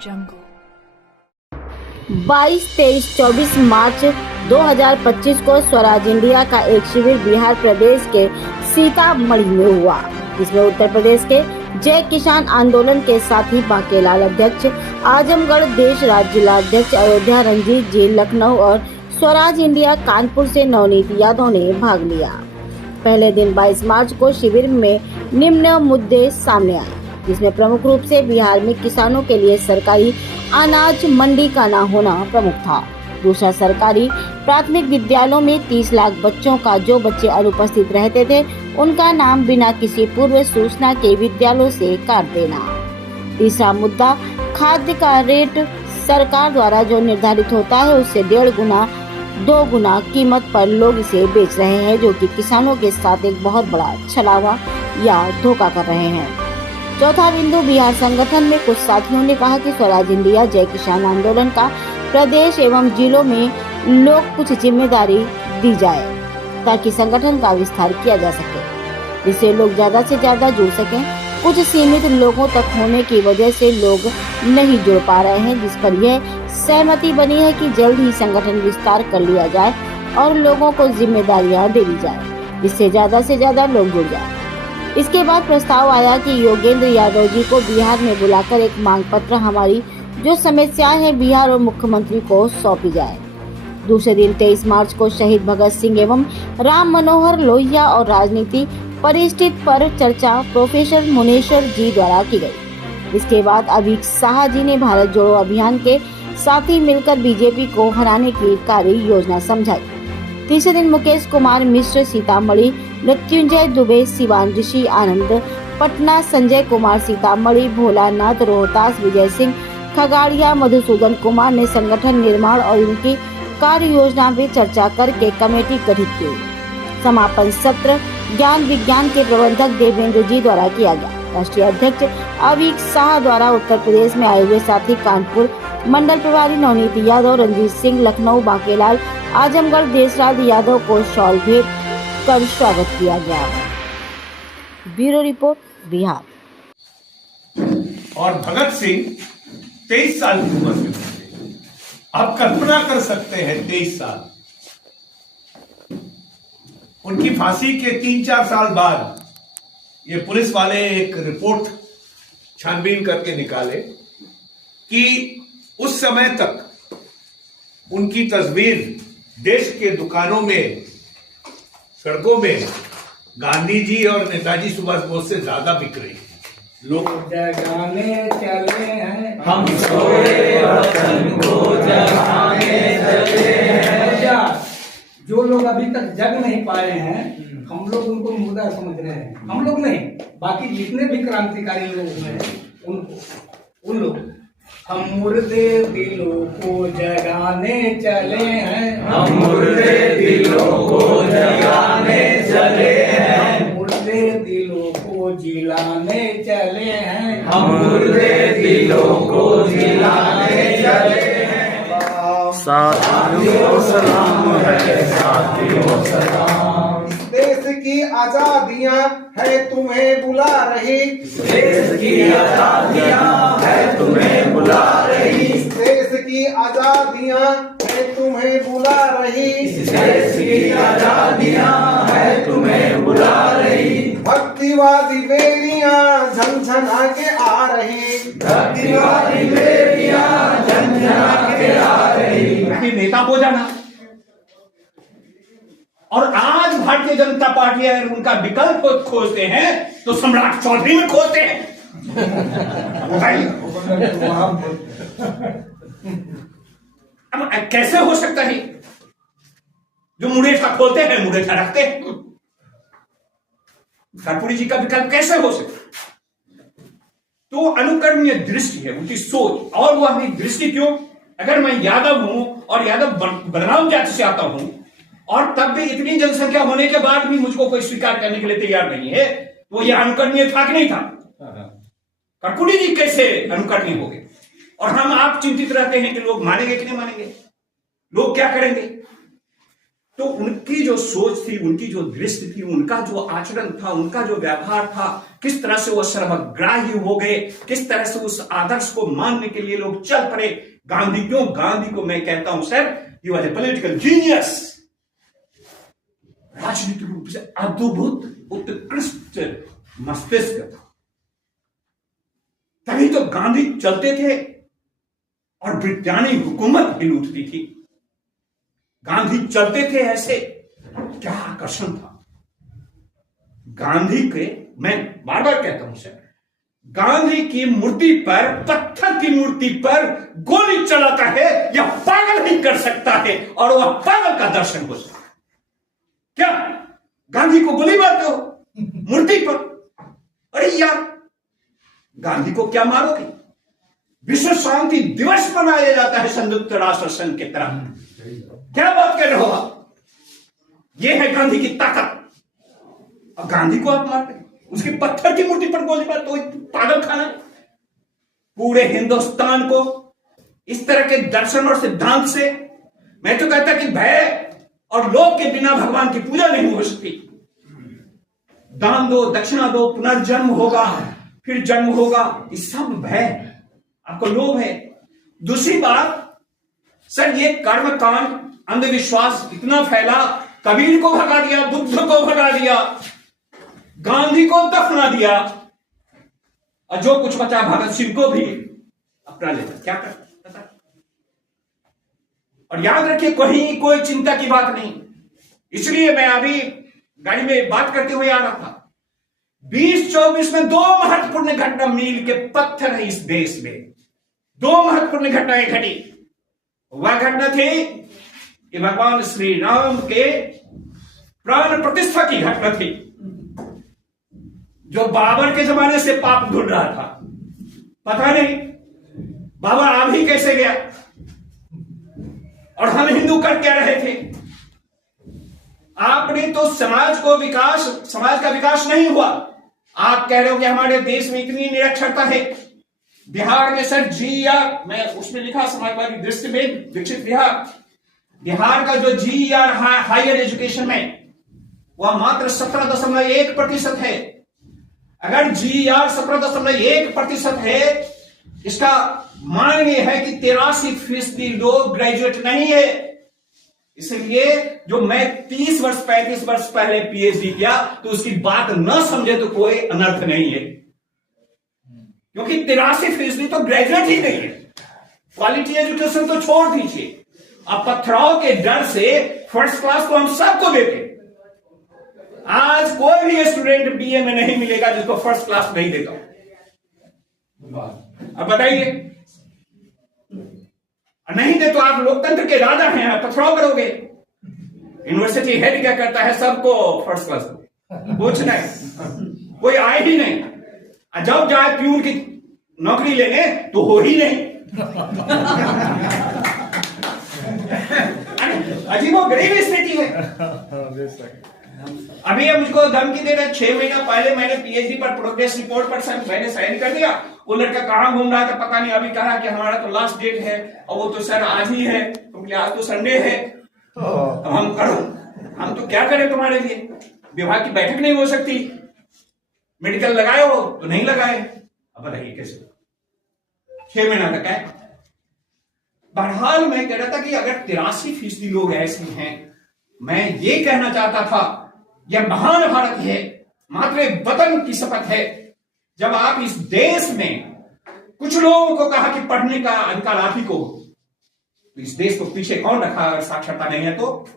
jungle. 22, 23, 24 मार्च 2025 को Swaraj India का एक शिविर बिहार प्रदेश के सीतामढ़ी में हुआ, जिसमें उत्तर प्रदेश के जय किसान आंदोलन के साथी बांकेलाल अध्यक्ष, आजमगढ़ देश राज्य जिलाध्यक्ष अयोध्या रंजीत जी लखनऊ और स्वराज इंडिया कानपुर से नवनीत यादव ने भाग लिया। पहले दिन 22 मार्च को शिविर में निम्न मुद्दे सामने आए, जिसमें प्रमुख रूप से बिहार में किसानों के लिए सरकारी अनाज मंडी का न होना प्रमुख था। दूसरा, सरकारी प्राथमिक विद्यालयों में 30 लाख बच्चों का जो बच्चे अनुपस्थित रहते थे उनका नाम बिना किसी पूर्व सूचना के विद्यालयों से काट देना। तीसरा मुद्दा, खाद्य का रेट सरकार द्वारा जो निर्धारित होता है उससे 1.5 गुना 2 गुना कीमत पर लोग इसे बेच रहे हैं, जो कि किसानों के साथ एक बहुत बड़ा छलावा या धोखा कर रहे हैं। चौथा बिंदु, बिहार संगठन में कुछ साथियों ने कहा कि स्वराज इंडिया जय किसान आंदोलन का प्रदेश एवं जिलों में लोग कुछ जिम्मेदारी दी जाए ताकि संगठन का विस्तार किया जा सके, जिससे लोग ज्यादा से ज्यादा जुड़ सकें। कुछ सीमित लोगों तक होने की वजह से लोग नहीं जुड़ पा रहे हैं, जिस पर यह सहमति बनी है कि जल्द ही संगठन विस्तार कर लिया जाए और लोगों को जिम्मेदारियां दे दी जाए, जिससे ज्यादा से ज्यादा लोग जुड़ जाए। इसके बाद प्रस्ताव आया कि योगेंद्र यादव जी को बिहार में बुलाकर एक मांग पत्र हमारी जो समस्याएं हैं बिहार और मुख्यमंत्री को सौंपी जाए। दूसरे दिन 23 मार्च को शहीद भगत सिंह एवं राम मनोहर लोहिया और राजनीति परिस्थिति पर चर्चा प्रोफेसर मुनेश्वर जी द्वारा की गई। इसके बाद अभीक शाह जी ने भारत जोड़ो अभियान के साथी मिलकर बीजेपी को हराने की कार्य योजना समझाई। तीसरे दिन मुकेश कुमार मिश्र सीतामढ़ी, मृत्युंजय दुबे सिवान, ऋषि आनंद पटना, संजय कुमार सीतामढ़ी, भोलानाथ रोहतास, विजय सिंह खगाड़िया, मधुसूदन कुमार ने संगठन निर्माण और उनकी कार्य योजना पे चर्चा करके कमेटी गठित की। समापन सत्र ज्ञान विज्ञान के प्रबंधक देवेंद्र जी द्वारा किया गया। राष्ट्रीय अध्यक्ष अभीक शाह द्वारा उत्तर प्रदेश में आए हुए साथी कानपुर मंडल प्रभारी नवनीत यादव, रंजीत सिंह लखनऊ, बांकेलाल आजमगढ़ देशराज यादव को शॉल भेंट कर स्वागत किया गया। Bureau report, Bihar. और भगत सिंह 23 साल की उम्र में थे। आप कल्पना कर सकते हैं 23 साल। उनकी फांसी के 3-4 साल बाद ये पुलिस वाले एक रिपोर्ट छानबीन करके निकाले कि उस समय तक उनकी तस्वीर देश के दुकानों में, सड़कों में गांधी जी और नेताजी सुभाष बोस से ज्यादा बिक रही है। लोग जगाने चले हैं, हम सोए वतन को जगाने चले हैं। जो लोग अभी तक जग नहीं पाए हैं, हम लोग उनको मुर्दा समझ रहे हैं। हम लोग नहीं, बाकी जितने भी क्रांतिकारी लोग हैं उनको, उन लोग। हम मुर्दे दिलों को जगाने चले हैं, हम मुर्दे दिलों को जगाने चले हैं, मुर्दे दिलों को जिलाने चले हैं, हम मुर्दे दिलों को जिलाने चले हैं। साथियों सलाम है, साथियों सलाम। देश की आजादियां है तुम्हें बुला रही, देश की आजादियां है तुम्हें बुला रही, देश की आजादियां है तुम्हें बुला रही, देश की आजादियां है तुम्हें बुला रही। भक्तिवादी बेरियां झंझना के आ रही, भक्तिवादी बेरियां झंझना के आ रही। नेता हो जाना। और आज भारतीय जनता पार्टी अगर उनका विकल्प खोजते हैं तो सम्राट चौधरी में खोजते हैं। अब कैसे हो सकता है? जो मुरेठा खोलते हैं मुरेठा रखते हैं। कर्पूरी जी का विकल्प कैसे हो सकता? तो अनुकरणीय दृष्टि है उनकी सोच। और वो अपनी दृष्टि क्यों? अगर मैं यादव हूं और यादव बलराम जाति से आता हूं और तब भी इतनी जनसंख्या होने के बाद भी मुझको कोई स्वीकार करने के लिए तैयार नहीं है, तो यह अनुकरणीय था कि नहीं था? कर्पूरी जी कैसे अनुकरणीय हो गए? और हम आप चिंतित रहते हैं कि लोग मानेंगे कि नहीं मानेंगे, लोग क्या करेंगे। तो उनकी जो सोच थी, उनकी जो दृष्टि थी, उनका जो आचरण था, उनका जो व्यवहार था, किस तरह से वो सर्वग्राही हो गए, किस तरह से उस आदर्श को मानने के लिए लोग चल पड़े। गांधी क्यों? गांधी को मैं कहता हूं sir, he was a political genius. राजनीतिक रूप से अद्भुत उत्कृष्ट मस्तिष्क था। तभी तो गांधी चलते थे और ब्रिटानी हुकूमत हिल उठती थी। गांधी चलते थे ऐसे, क्या आकर्षण था गांधी के। मैं बार बार कहता हूं सर, गांधी की मूर्ति पर, पत्थर की मूर्ति पर गोली चलाता है या पागल ही कर सकता है, और वह पागल का दर्शन हो सकता है। क्या गांधी को गोली मारते हो मूर्ति पर? अरे यार, गांधी को क्या मारोगे? विश्व शांति दिवस मनाया जाता है संयुक्त राष्ट्र संघ की तरफ। क्या बात कर रहे हो आप? यह है गांधी की ताकत। और गांधी को आप मारते, उसकी पत्थर की मूर्ति पर गोली मार, तो पागल खाना। पूरे हिंदुस्तान को इस तरह के दर्शन और सिद्धांत से, मैं तो कहता कि भय और लोभ के बिना भगवान की पूजा नहीं हो सकती। दान दो, दक्षिणा दो, पुनर्जन्म होगा, फिर जन्म होगा, ये सब भय, आपको लोभ है। दूसरी बात सर, ये कर्म कांड, अंधविश्वास इतना फैला, कबीर को भगा दिया, बुद्ध को भगा दिया, गांधी को दफना दिया, और जो कुछ बचा भगत सिंह को भी अपना लेता। क्या कर? और याद रखिए, कोई चिंता की बात नहीं। इसलिए मैं अभी गाड़ी में बात करते हुए आ रहा था, 2024 में 2 महत्वपूर्ण घटना मील के पत्थर है इस देश में। 2 महत्वपूर्ण घटनाएं घटी। वह घटना थी कि भगवान श्री राम के प्राण प्रतिष्ठा की घटना थी, जो बाबर के जमाने से पाप ढूंढ रहा था। पता नहीं बाबर आ भी कैसे गया, और हम हिंदू कर क्या रहे थे। आपने तो समाज का विकास नहीं हुआ। आप कह रहे हो कि हमारे देश में इतनी निरक्षरता है। बिहार में सर GER, मैं उसमें लिखा समाजवादी दृष्टि में विकसित बिहार का जो GER हायर एजुकेशन में, वह मात्र 17.1% है। अगर GER 17.1% है, इसका मान ये है कि 83% लोग ग्रेजुएट नहीं है। इसलिए जो मैं 30 वर्ष 35 वर्ष पहले PhD किया, तो उसकी बात न समझे तो कोई अनर्थ नहीं है, क्योंकि 83% तो ग्रेजुएट ही नहीं है। क्वालिटी एजुकेशन तो छोड़ दीजिए, अब पथराव के डर से फर्स्ट क्लास तो हम सबको देते। आज कोई भी स्टूडेंट BA में नहीं मिलेगा जिसको फर्स्ट क्लास नहीं देता। अब बताइए, नहीं दे तो आप लोकतंत्र के राजा हैं, आप पथराव करोगे। यूनिवर्सिटी हेड क्या करता है? सबको फर्स्ट क्लास पूछना है, कोई आए ही नहीं। जब जाए प्यून की नौकरी लेने तो हो ही नहीं। अजीबो गरीब स्थिति है। अभी मुझको धमकी दे रहे, 6 महीना पहले मैंने PhD पर प्रोग्रेस रिपोर्ट पर मैंने साइन कर दिया। वो लड़का कहां घूम रहा था पता नहीं, अभी कहा कि हमारा तो लास्ट डेट है, और वो तो सर आज ही है, क्योंकि आज तो संडे है। अब हम तो क्या करें तुम्हारे लिए? विभाग की बैठक नहीं हो सकती, मेडिकल लगाए हो तो नहीं लगाए। अब बताइए कैसे? 6 महीना तक है। बहरहाल मैं कह रहा था कि अगर 83% लोग ऐसे हैं, मैं ये कहना चाहता था, यह महान भारत है, मात्र वतन की शपथ है। जब आप इस देश में कुछ लोगों को कहा कि पढ़ने का अधिकार आप ही को, तो इस देश को पीछे कौन रखा? अगर साक्षरता नहीं है तो